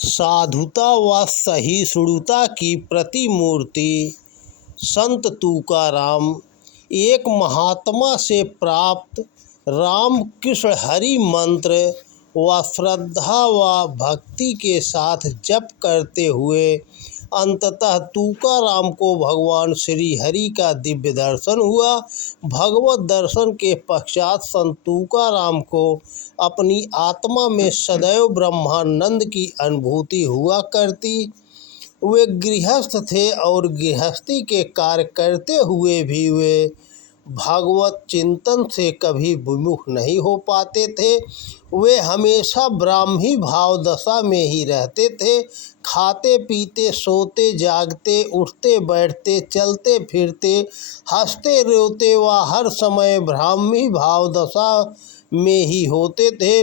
साधुता व सहिष्णुता की प्रतिमूर्ति संत तुकाराम एक महात्मा से प्राप्त राम कृष्ण हरि मंत्र व श्रद्धा व भक्ति के साथ जप करते हुए अंततः तुकाराम को भगवान श्री हरि का दिव्य दर्शन हुआ। भगवत दर्शन के पश्चात संत तुकाराम को अपनी आत्मा में सदैव ब्रह्मानंद की अनुभूति हुआ करती। वे गृहस्थ थे और गृहस्थी के कार्य करते हुए भी वे भागवत चिंतन से कभी विमुख नहीं हो पाते थे। वे हमेशा ब्राह्मी भाव दशा में ही रहते थे। खाते पीते सोते जागते उठते बैठते चलते फिरते हंसते रोते व हर समय ब्राह्मी भाव दशा में ही होते थे।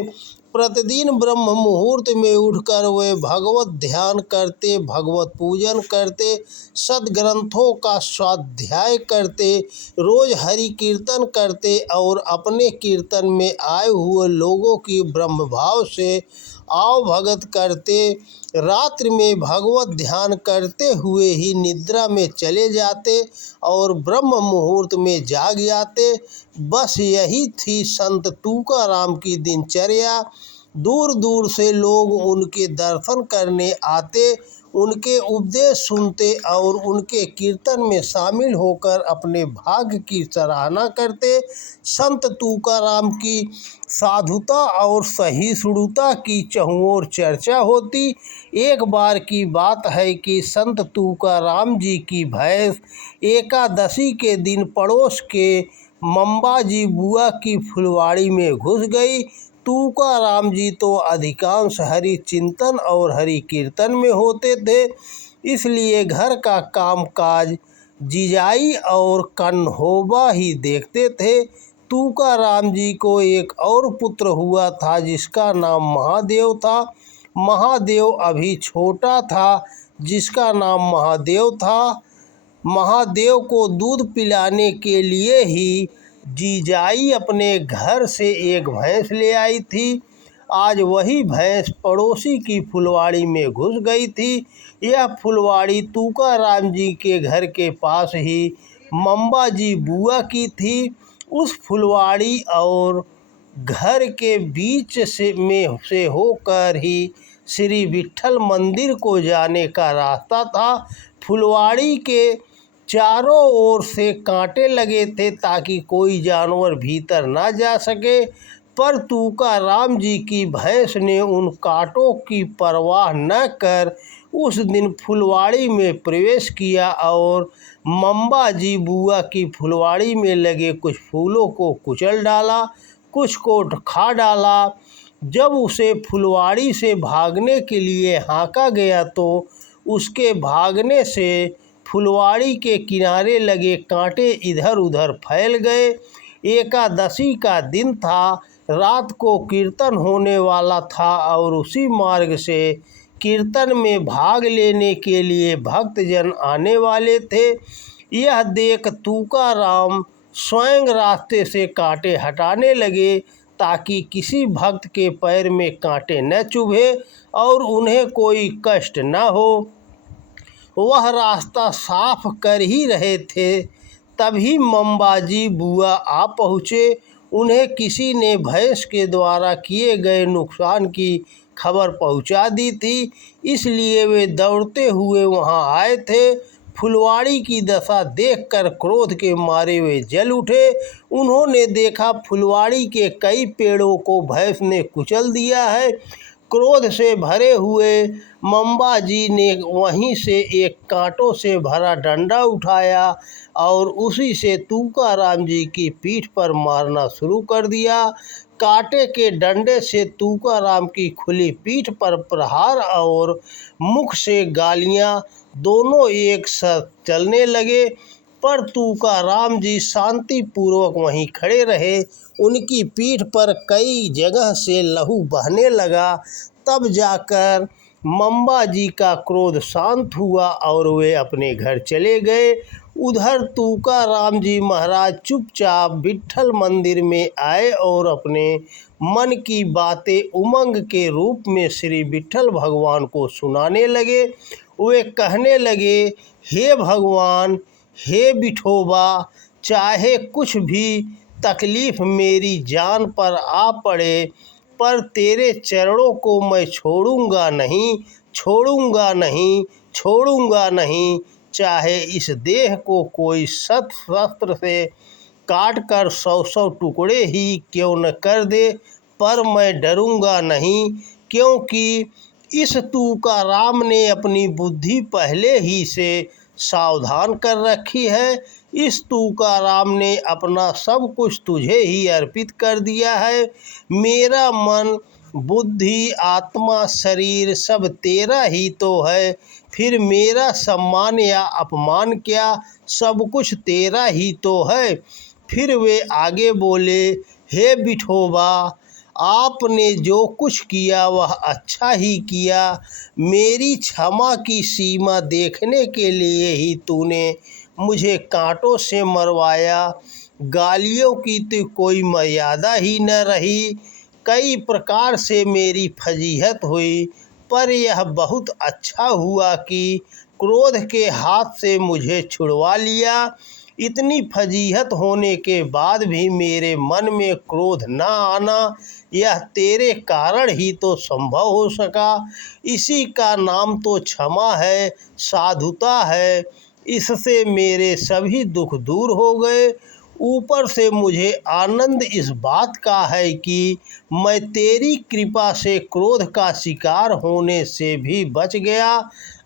प्रतिदिन ब्रह्म मुहूर्त में उठकर वे भगवत ध्यान करते, भगवत पूजन करते, सद्ग्रंथों का स्वाध्याय करते, रोज हरि कीर्तन करते और अपने कीर्तन में आए हुए लोगों की ब्रह्म भाव से आवभगत करते। रात्रि में भगवत ध्यान करते हुए ही निद्रा में चले जाते और ब्रह्म मुहूर्त में जाग जाते। बस यही थी संत तुकाराम की दिनचर्या। दूर दूर से लोग उनके दर्शन करने आते, उनके उपदेश सुनते और उनके कीर्तन में शामिल होकर अपने भाग्य की सराहना करते। संत तुकाराम की साधुता और सहिष्णुता की चहुओर चर्चा होती। एक बार की बात है कि संत तुकाराम जी की भैंस एकादशी के दिन पड़ोस के मंबाजी बुआ की फुलवाड़ी में घुस गई। तुकाराम जी तो अधिकांश हरि चिंतन और हरि कीर्तन में होते थे, इसलिए घर का कामकाज जिजाई और कन्होबा ही देखते थे। तुकाराम जी को एक और पुत्र हुआ था जिसका नाम महादेव था। महादेव अभी छोटा था जिसका नाम महादेव था। महादेव को दूध पिलाने के लिए ही जीजाई अपने घर से एक भैंस ले आई थी। आज वही भैंस पड़ोसी की फुलवाड़ी में घुस गई थी। यह फुलवाड़ी तुकाराम जी के घर के पास ही मंबाजी बुआ की थी। उस फुलवाड़ी और घर के बीच से होकर ही श्री विट्ठल मंदिर को जाने का रास्ता था। फुलवाड़ी के चारों ओर से कांटे लगे थे ताकि कोई जानवर भीतर ना जा सके, पर तुकाराम जी की भैंस ने उन कांटों की परवाह न कर उस दिन फुलवाड़ी में प्रवेश किया और मंबाजी बुआ की फुलवाड़ी में लगे कुछ फूलों को कुचल डाला, कुछ को खा डाला। जब उसे फुलवाड़ी से भागने के लिए हाँका गया तो उसके भागने से फुलवाड़ी के किनारे लगे कांटे इधर उधर फैल गए। एकादशी का दिन था, रात को कीर्तन होने वाला था और उसी मार्ग से कीर्तन में भाग लेने के लिए भक्तजन आने वाले थे। यह देख तुकाराम स्वयं रास्ते से कांटे हटाने लगे ताकि किसी भक्त के पैर में कांटे न चुभे और उन्हें कोई कष्ट न हो। वह रास्ता साफ कर ही रहे थे, तभी मंबाजी बुआ आ पहुँचे। उन्हें किसी ने भैंस के द्वारा किए गए नुकसान की खबर पहुंचा दी थी, इसलिए वे दौड़ते हुए वहां आए थे। फुलवाड़ी की दशा देखकर क्रोध के मारे वे जल उठे। उन्होंने देखा फुलवाड़ी के कई पेड़ों को भैंस ने कुचल दिया है। क्रोध से भरे हुए मंबाजी ने वहीं से एक कांटों से भरा डंडा उठाया और उसी से तुकाराम जी की पीठ पर मारना शुरू कर दिया। कांटे के डंडे से तुकाराम की खुली पीठ पर प्रहार और मुख से गालियां दोनों एक साथ चलने लगे, पर तुकाराम जी शांतिपूर्वक वहीं खड़े रहे। उनकी पीठ पर कई जगह से लहू बहने लगा। तब जाकर मंबाजी का क्रोध शांत हुआ और वे अपने घर चले गए। उधर तुकाराम जी महाराज चुपचाप विट्ठल मंदिर में आए और अपने मन की बातें उमंग के रूप में श्री विट्ठल भगवान को सुनाने लगे। वे कहने लगे, हे भगवान, हे विठोबा, चाहे कुछ भी तकलीफ मेरी जान पर आ पड़े, पर तेरे चरणों को मैं छोड़ूंगा नहीं, छोड़ूंगा नहीं, छोड़ूंगा नहीं। चाहे इस देह को कोई शस्त्र से काट कर 100 टुकड़े ही क्यों न कर दे, पर मैं डरूंगा नहीं, क्योंकि इस तुकाराम ने अपनी बुद्धि पहले ही से सावधान कर रखी है। इस तुकाराम ने अपना सब कुछ तुझे ही अर्पित कर दिया है। मेरा मन, बुद्धि, आत्मा, शरीर सब तेरा ही तो है, फिर मेरा सम्मान या अपमान क्या, सब कुछ तेरा ही तो है। फिर वे आगे बोले, हे विठोबा, आपने जो कुछ किया वह अच्छा ही किया। मेरी क्षमा की सीमा देखने के लिए ही तूने मुझे कांटों से मरवाया। गालियों की तो कोई मर्यादा ही न रही। कई प्रकार से मेरी फजीहत हुई, पर यह बहुत अच्छा हुआ कि क्रोध के हाथ से मुझे छुड़वा लिया। इतनी फजीहत होने के बाद भी मेरे मन में क्रोध न आना, यह तेरे कारण ही तो संभव हो सका। इसी का नाम तो क्षमा है, साधुता है। इससे मेरे सभी दुख दूर हो गए। ऊपर से मुझे आनंद इस बात का है कि मैं तेरी कृपा से क्रोध का शिकार होने से भी बच गया।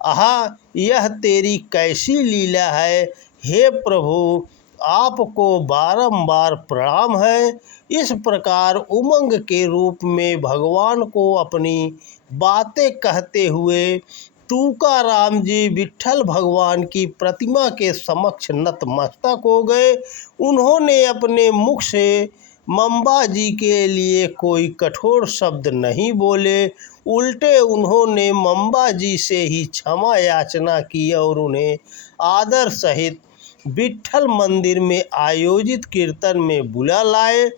आह, यह तेरी कैसी लीला है, हे प्रभु, आपको बारंबार प्रणाम है। इस प्रकार उमंग के रूप में भगवान को अपनी बातें कहते हुए तुकाराम जी विट्ठल भगवान की प्रतिमा के समक्ष नतमस्तक हो गए। उन्होंने अपने मुख से मंबा जी के लिए कोई कठोर शब्द नहीं बोले, उल्टे उन्होंने मंबा जी से ही क्षमा याचना की और उन्हें आदर सहित विट्ठल मंदिर में आयोजित कीर्तन में बुला लाए।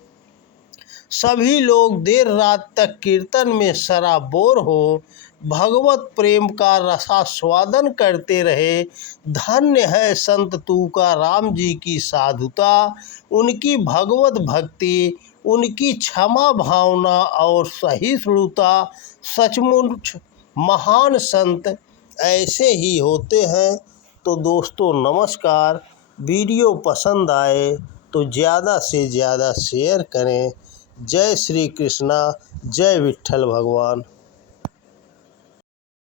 सभी लोग देर रात तक कीर्तन में सराबोर हो भगवत प्रेम का रसास्वादन करते रहे। धन्य है संत तुकाराम जी की साधुता, उनकी भगवत भक्ति, उनकी क्षमा भावना और सहिष्णुता। सचमुच महान संत ऐसे ही होते हैं। तो दोस्तों नमस्कार। वीडियो पसंद आए तो ज़्यादा से ज़्यादा शेयर करें। जय श्री कृष्णा, जय विट्ठल भगवान।